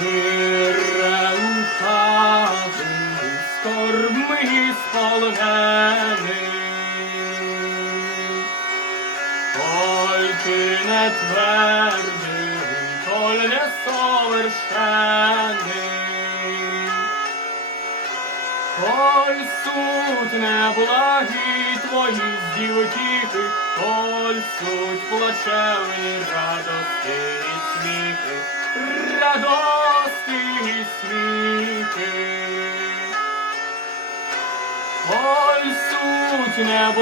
Мирем хати, скорбми сполгени. Коль ти не твердий, коль не совершений, Коль суть не благі твої здівтіхи, Коль суть плачевні радости і сміхи, радости і сміхи. Коль суть не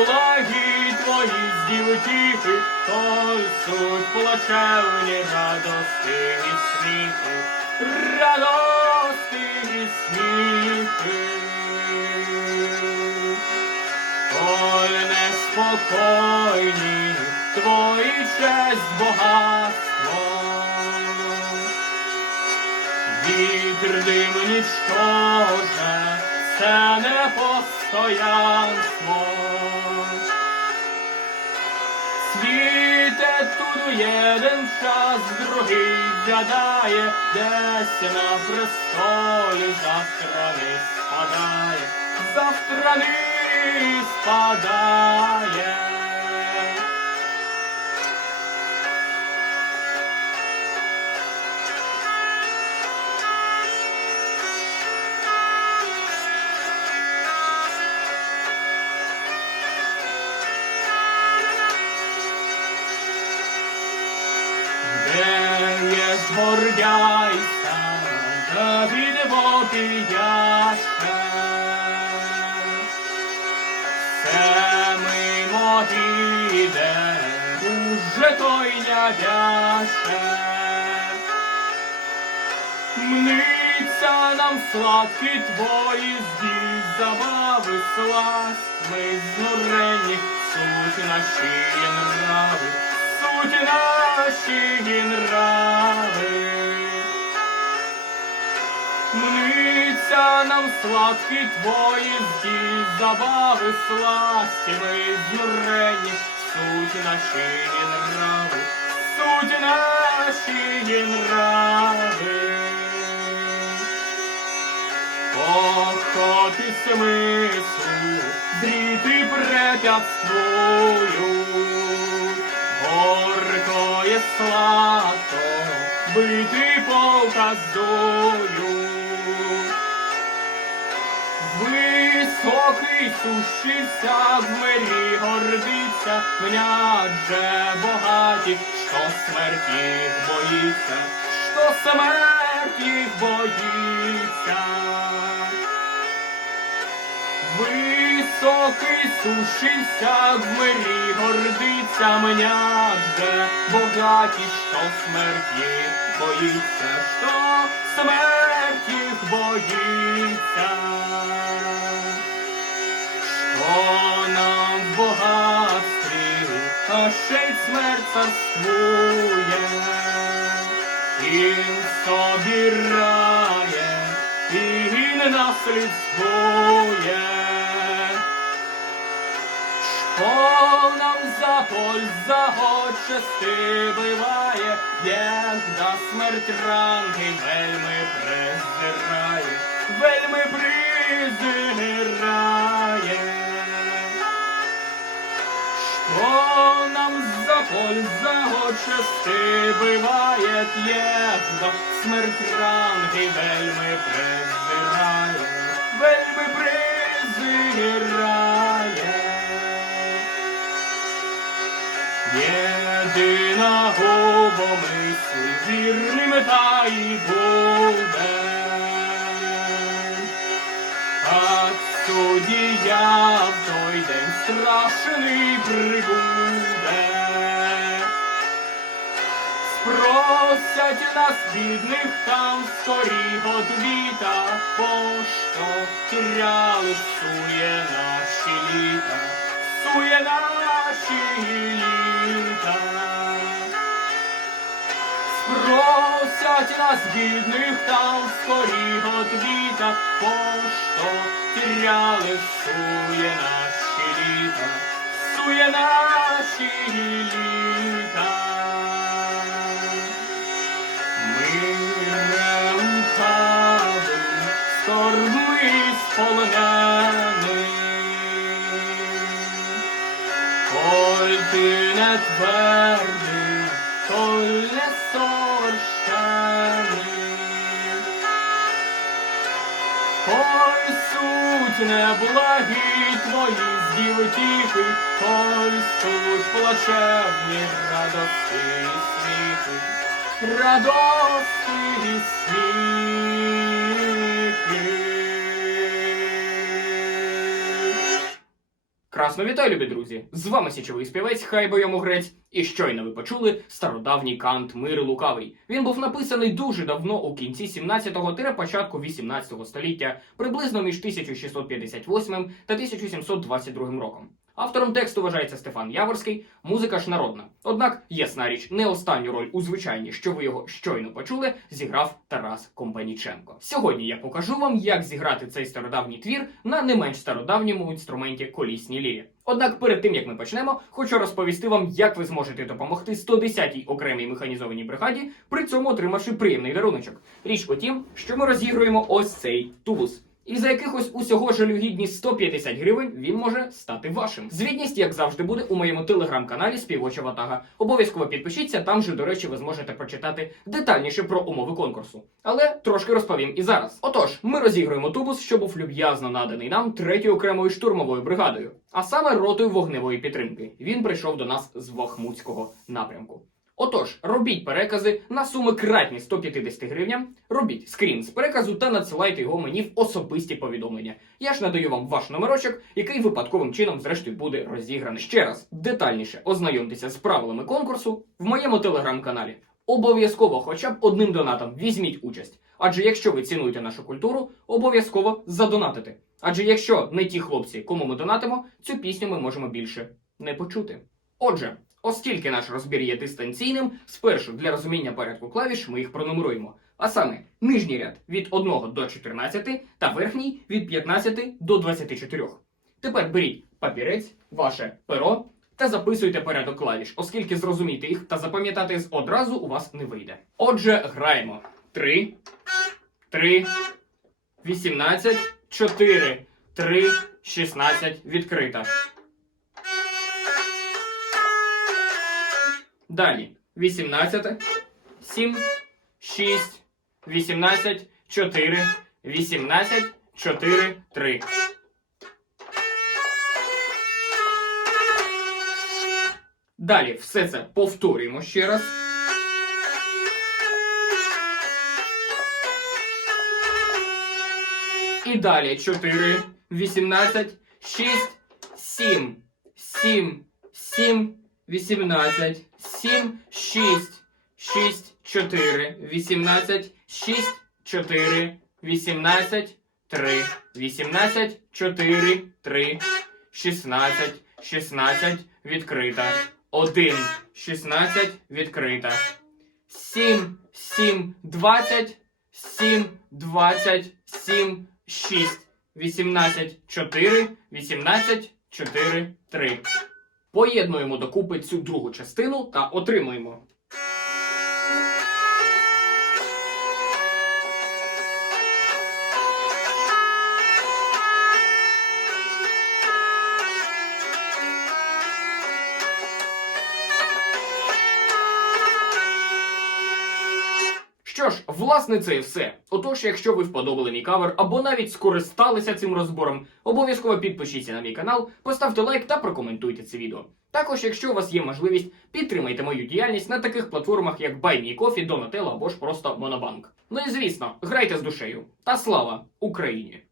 твої здівтіхи, Коль суть плачевні радости і сміхи, радости і сміхи. Неспокойні твої честь багатство, Вітер дим нічтоже, це не постоянство. Світе тут один час, другий зядає, десь на престолі завтра не спадає, завтра не спадає. Де є згордяйся, та відвопіяше. Іде, уже той нядяше. Мниться нам сладкі твої здій, забави, сласть, ми знурені, суть наші нрави, суть наші нрави. Мниться нам сладкі твої здій, забави, сласті, ми знурені, суть наші нрави, суть наші нрави. Охоти смислу, зріти препятствую, горко є сладко, бити показую. Високий сушився, в мирі гордиться, мняже богаті, що смерть їх боїться, що смерть їх боїться. Високий сушився, в мирі гордиться, мняже богаті, що смерть їх боїться, що смерть їх боїться. Що нам в богатстві, а ще й смерть царствує, Він собирає, і він наслідствує. Що нам за польза от части биває, як да смерть ранги вельми презирає, вельми презирає. Що нам за польза от части биває, як смерть ранки вельми презирає, страшний прибуде. Спросять нас бідних там скорі одвіта, пощо тіряли сує наші літа, сує наші літа. Просять нас бідних там скорі одвіта, пощо тіряли сує наші літа, сує наші літа. Ми не ухали, сторму із полонени. Коль ти не твердий, Коль суть неблагі твої здівтіхи, Ой, суть плачевні радости і сміхи, радости і сміхи. Красно вітаю, любі друзі! З вами січовий співець Хай йому грець. І щойно ви почули стародавній кант Мир Лукавий. Він був написаний дуже давно у кінці 17-го тире початку 18-го століття, приблизно між 1658 та 1722 роком. Автором тексту вважається Стефан Яворський, музика ж народна. Однак, ясна річ, не останню роль у звичайній, що ви його щойно почули, зіграв Тарас Компаніченко. Сьогодні я покажу вам, як зіграти цей стародавній твір на не менш стародавньому інструменті колісній лірі. Однак перед тим як ми почнемо, хочу розповісти вам, як ви зможете допомогти 110-й окремій механізованій бригаді, при цьому отримавши приємний даруночок. Річ у тім, що ми розігруємо ось цей тубус. І за якихось усього жалюгідні 150 гривень він може стати вашим. Звітність, як завжди, буде у моєму телеграм-каналі Співоча Ватага. Обов'язково підпишіться, там же, до речі, ви зможете прочитати детальніше про умови конкурсу. Але трошки розповім і зараз. Отож, ми розігруємо тубус, що був люб'язно наданий нам третьою окремою штурмовою бригадою, а саме ротою вогневої підтримки. Він прийшов до нас з Вахмутського напрямку. Отож, робіть перекази на суми кратні 150 гривням, робіть скрін з переказу та надсилайте його мені в особисті повідомлення. Я ж надаю вам ваш номерочок, який випадковим чином, зрештою, буде розіграний. Ще раз детальніше ознайомтеся з правилами конкурсу в моєму телеграм-каналі. Обов'язково, хоча б одним донатом візьміть участь. Адже якщо ви цінуєте нашу культуру, обов'язково задонатите. Адже якщо не ті хлопці, кому ми донатимо, цю пісню ми можемо більше не почути. Отже, оскільки наш розбір є дистанційним, спершу для розуміння порядку клавіш ми їх пронумеруємо. А саме нижній ряд від 1 до 14 та верхній від 15 до 24. Тепер беріть папірець, ваше перо та записуйте порядок клавіш, оскільки зрозуміти їх та запам'ятати одразу у вас не вийде. Отже, граємо 3, 3, 18, 4, 3, 16, відкрита. Далі. 18, 7, 6, 18, 4, 18, 4, 3. Далі. Все це повторюємо ще раз. І далі. 4, 18, 6, 7, 7, 7, 18, 7, 6, 6, 4, 18, 6, 4, 18, 3, 18, 4, 3, 16, 16, відкрита. 1, 16, відкрита. 7, 7, 20, 7, 20, 7, 6, 18, 4, 18, 4, 3. Поєднуємо докупи цю другу частину та отримуємо. Що ж, власне, це і все. Отож, якщо ви вподобали мій кавер або навіть скористалися цим розбором, обов'язково підпишіться на мій канал, поставте лайк та прокоментуйте це відео. Також, якщо у вас є можливість, підтримайте мою діяльність на таких платформах, як BuyMeCoffee, Donatello або ж просто Monobank. Ну і звісно, грайте з душею. Та слава Україні!